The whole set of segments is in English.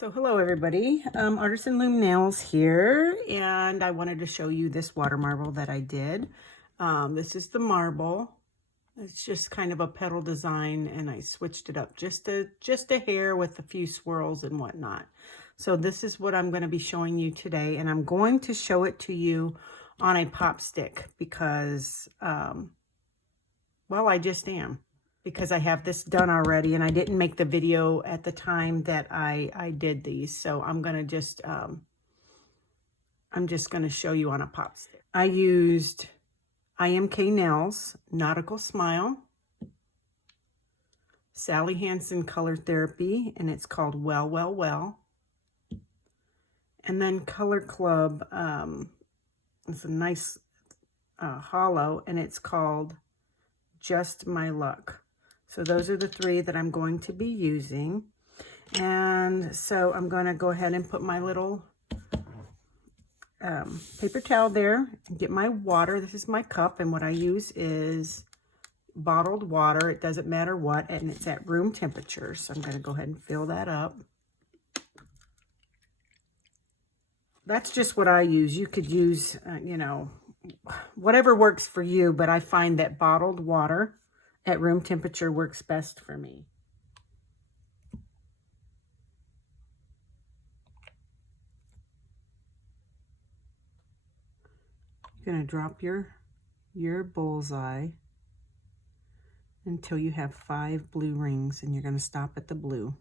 So hello everybody, Artisan Loom Nails here, and I wanted to show you this water marble that I did. This is the marble. It's just kind of a petal design, and I switched it up just a hair with a few swirls and whatnot. So this is what I'm going to be showing you today, and I'm going to show it to you on a pop stick because, well, I just am. Because I have this done already, and I didn't make the video at the time that I did these. So I'm just going to show you on a pop stick. I used IMK Nails, Nautical Smile, Sally Hansen Color Therapy, and it's called Well, Well, Well. And then Color Club, it's a nice hollow, and it's called Just My Luck. So those are the three that I'm going to be using. And so I'm going to go ahead and put my little paper towel there and get my water. This is my cup, and what I use is bottled water. It doesn't matter what, and it's at room temperature. So I'm going to go ahead and fill that up. That's just what I use. You could use, you know, whatever works for you, but I find that bottled water at room temperature works best for me. You're going to drop your bullseye until you have 5 blue rings, and you're going to stop at the blue.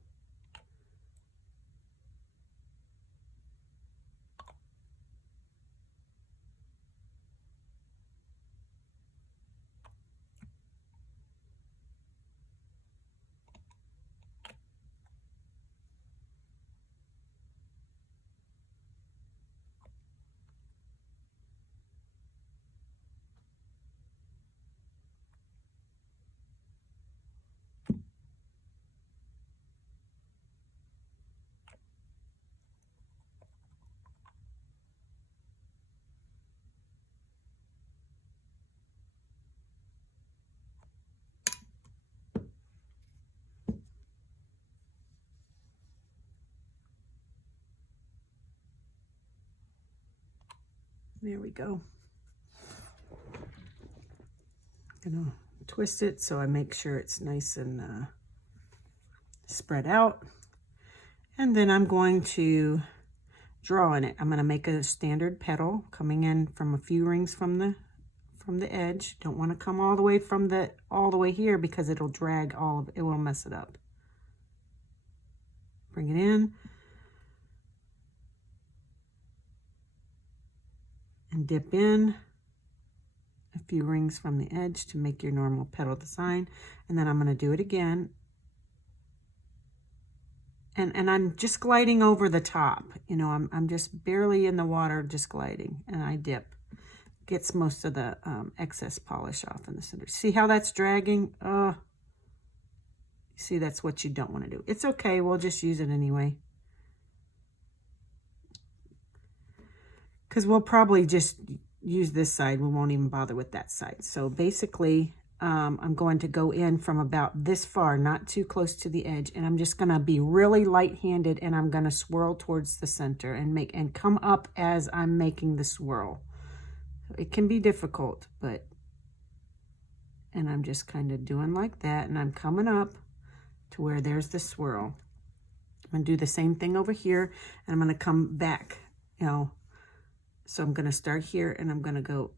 There we go. I'm gonna twist it so I make sure it's nice and spread out. And then I'm going to draw in it. I'm gonna make a standard petal coming in from a few rings from the edge. Don't want to come all the way here because it'll drag all of it, will mess it up. Bring it in. And dip in a few rings from the edge to make your normal petal design. And then I'm going to do it again. And I'm just gliding over the top. You know, I'm just barely in the water, just gliding. And I dip. Gets most of the excess polish off in the center. See how that's dragging? See, that's what you don't want to do. It's okay. We'll just use it anyway. Because we'll probably just use this side. We won't even bother with that side. So basically, I'm going to go in from about this far, not too close to the edge. And I'm just going to be really light-handed, and I'm going to swirl towards the center and come up as I'm making the swirl. It can be difficult, and I'm just kind of doing like that, and I'm coming up to where there's the swirl. I'm going to do the same thing over here, and I'm going to come back, you know. So I'm going to start here, and I'm going to go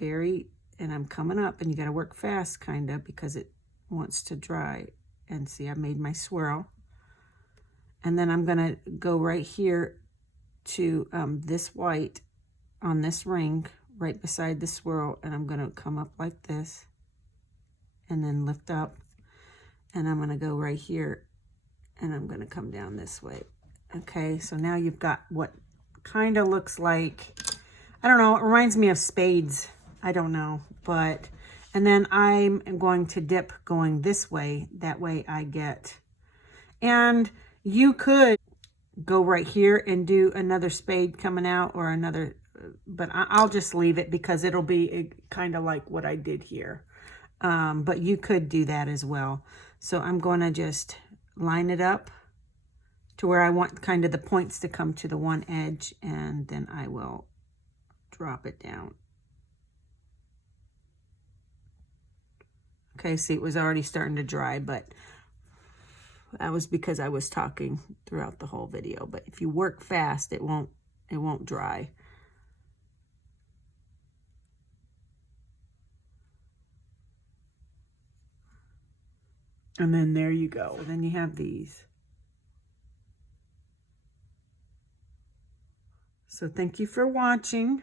and I'm coming up, and you got to work fast kind of because it wants to dry. And see, I made my swirl. And then I'm going to go right here to this white on this ring right beside the swirl, and I'm going to come up like this and then lift up, and I'm going to go right here, and I'm going to come down this way. Okay, so now you've got what kind of looks like, I don't know, it reminds me of spades. I don't know, but, and then I'm going to dip going this way. That way I get, and you could go right here and do another spade coming out or another, but I'll just leave it because it'll be kind of like what I did here. But you could do that as well. So I'm going to just line it up to where I want kind of the points to come to the one edge, and then I will drop it down. Okay, see, it was already starting to dry, but that was because I was talking throughout the whole video. But if you work fast, it won't dry. And then there you go. Then you have these. So thank you for watching.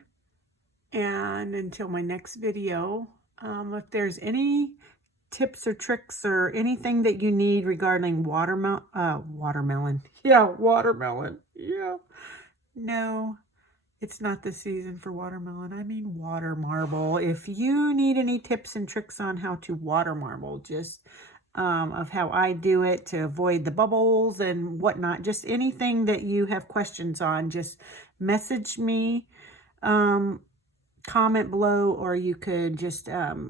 And until my next video, if there's any tips or tricks or anything that you need regarding watermelon. Yeah, watermelon. Yeah. No, it's not the season for watermelon. I mean water marble. If you need any tips and tricks on how to water marble, just of how I do it to avoid the bubbles and whatnot, just anything that you have questions on, just message me, comment below, or you could just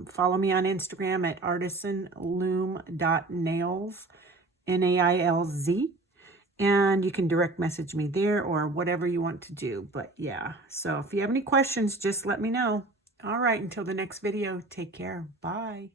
follow me on Instagram at artisanloom.nails, Nailz, and you can direct message me there or whatever you want to do. But yeah, so if you have any questions, just let me know. All right, until the next video, take care. Bye.